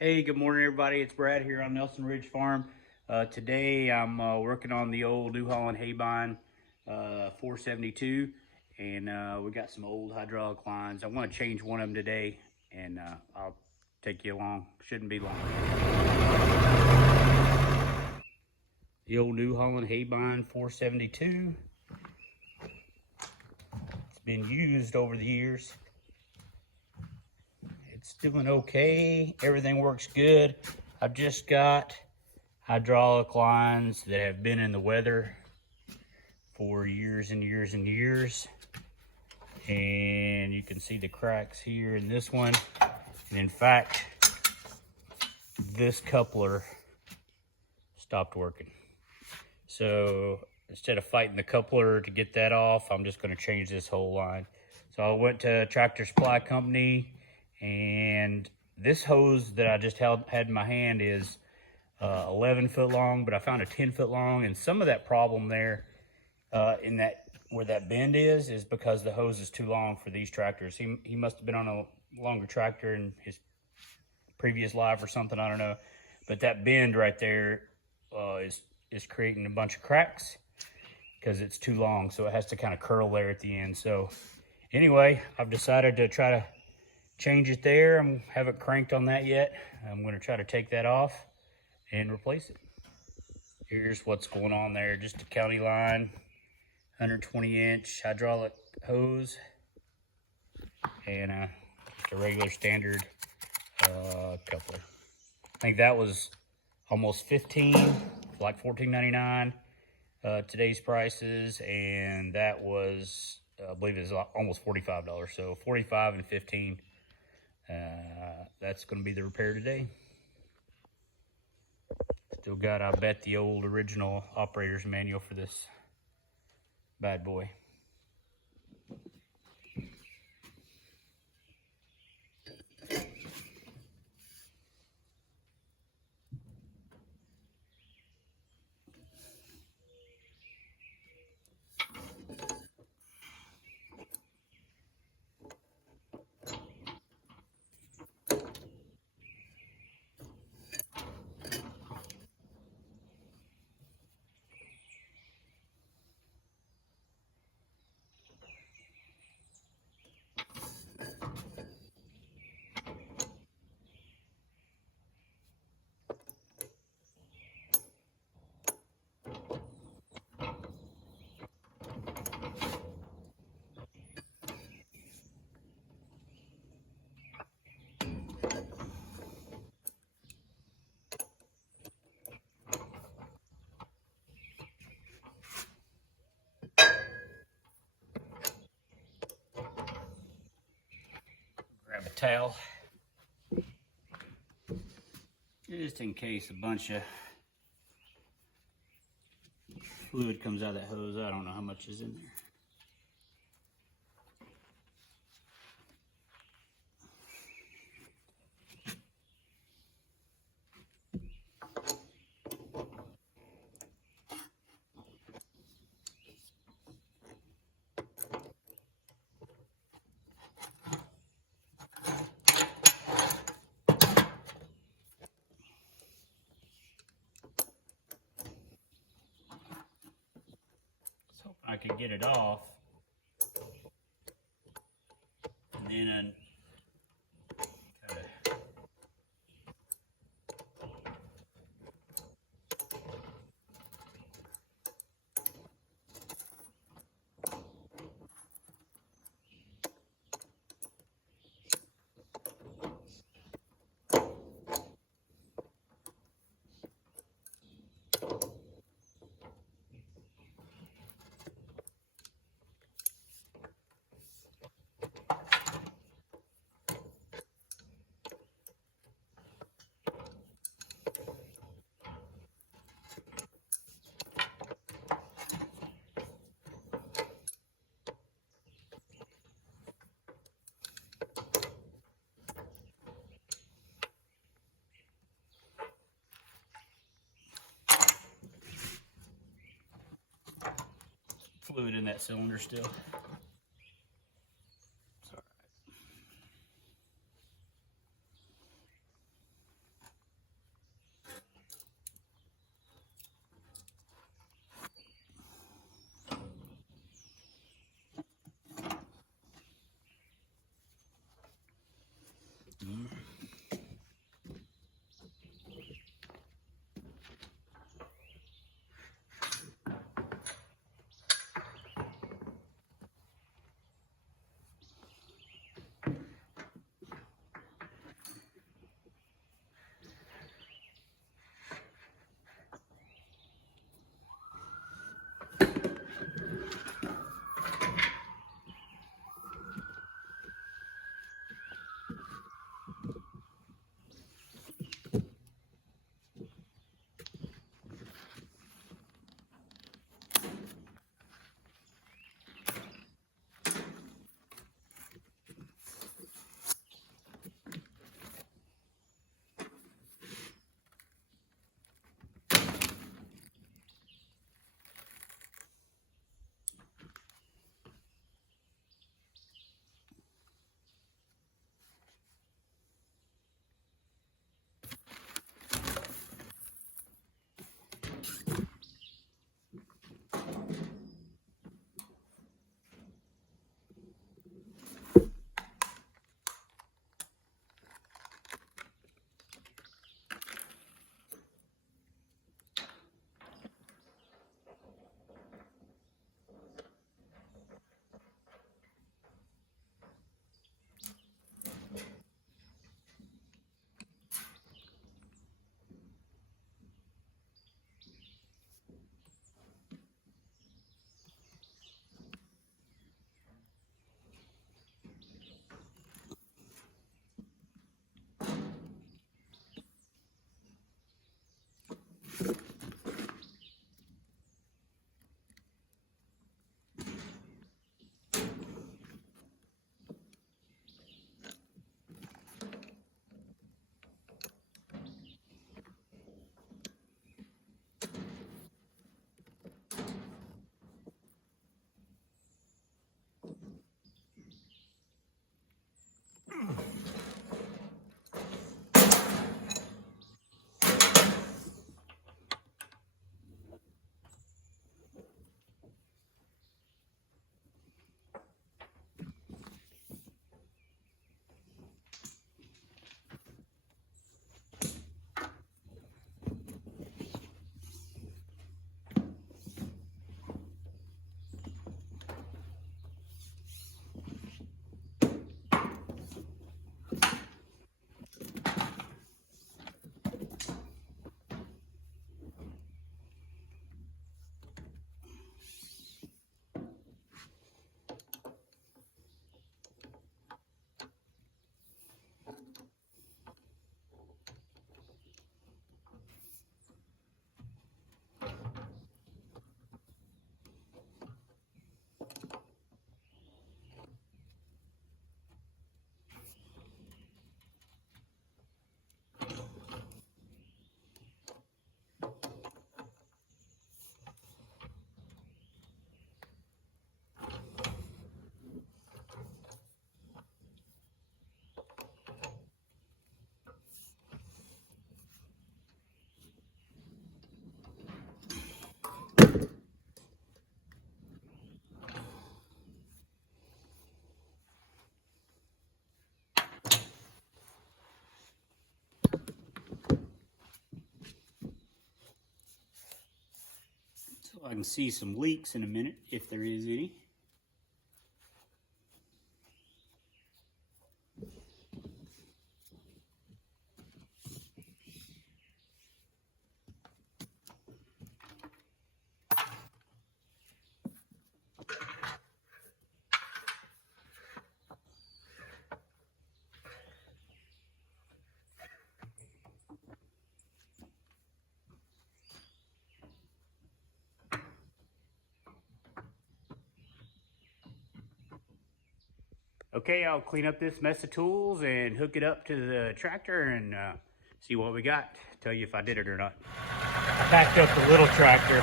Hey, good morning, everybody. It's Brad here on Nelson Ridge Farm. Today I'm working on the old New Holland Haybine 472, and we got some old hydraulic lines. I want to change one of them today, and I'll take you along. Shouldn't be long. The old New Holland Haybine 472. It's been used over the years. It's doing okay. Everything works good. I've just got hydraulic lines that have been in the weather for years and years and years. And you can see the cracks here in this one. And in fact, this coupler stopped working. So instead of fighting the coupler to get that off, I'm just going to change this whole line. So I went to Tractor Supply Company, and this hose that I just had in my hand is 11 foot long, but I found a 10 foot long, and some of that problem there in that where that bend is because the hose is too long for these tractors. He must have been on a longer tractor in his previous life or something, I don't know. But that bend right there is creating a bunch of cracks because it's too long, so it has to kind of curl there at the end. So anyway, I've decided to try to change it there. I haven't cranked on that yet. I'm going to try to take that off and replace it. Here's what's going on there. Just a county line, 120-inch hydraulic hose, and just a regular standard coupler. I think that was almost 15, like $14.99 today's prices, and that was I believe it was almost $45. So $45 and $15. That's going to be the repair today. Still got, I bet, the old original operator's manual for this bad boy. Grab a towel, just in case a bunch of fluid comes out of that hose. I don't know how much is in there. I could get it off, and then fluid in that cylinder still. It's all right. So I can see some leaks in a minute, if there is any. Okay, I'll clean up this mess of tools and hook it up to the tractor and see what we got. Tell you if I did it or not. I packed up the little tractor.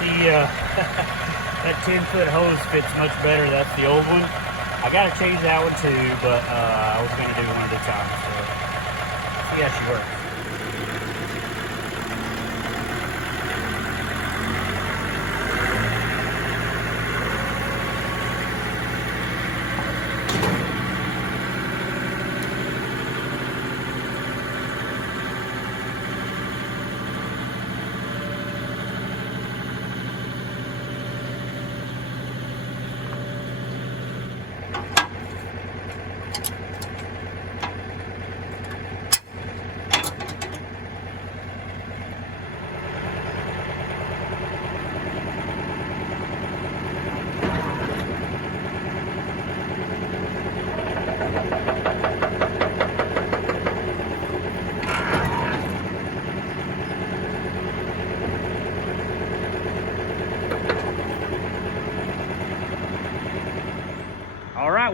See, that 10-foot hose fits much better. That's the old one. I gotta change that one too, but I was gonna do one at a time. So see how she works.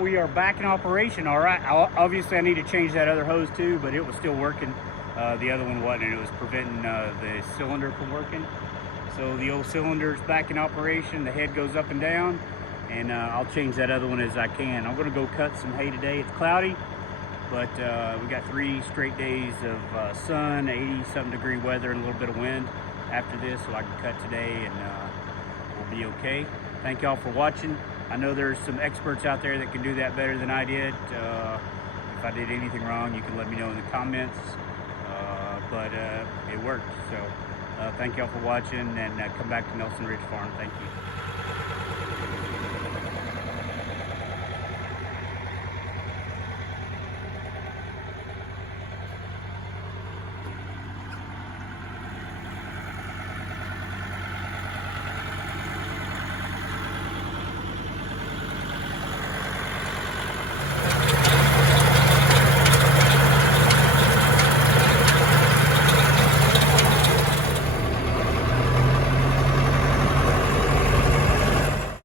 we are back in operation. All right, obviously I need to change that other hose too, but it was still working. The other one wasn't, and it was preventing the cylinder from working. So the old cylinder's back in operation. The head goes up and down, and I'll change that other one as I can. I'm gonna go cut some hay today. It's cloudy, but we got 3 straight days of sun, 80-something degree weather, and a little bit of wind after this, so I can cut today, and we'll be okay. Thank y'all for watching. I know there's some experts out there that can do that better than I did. If I did anything wrong, you can let me know in the comments, but it worked. So thank y'all for watching, and come back to Nelson Ridge Farm. Thank you.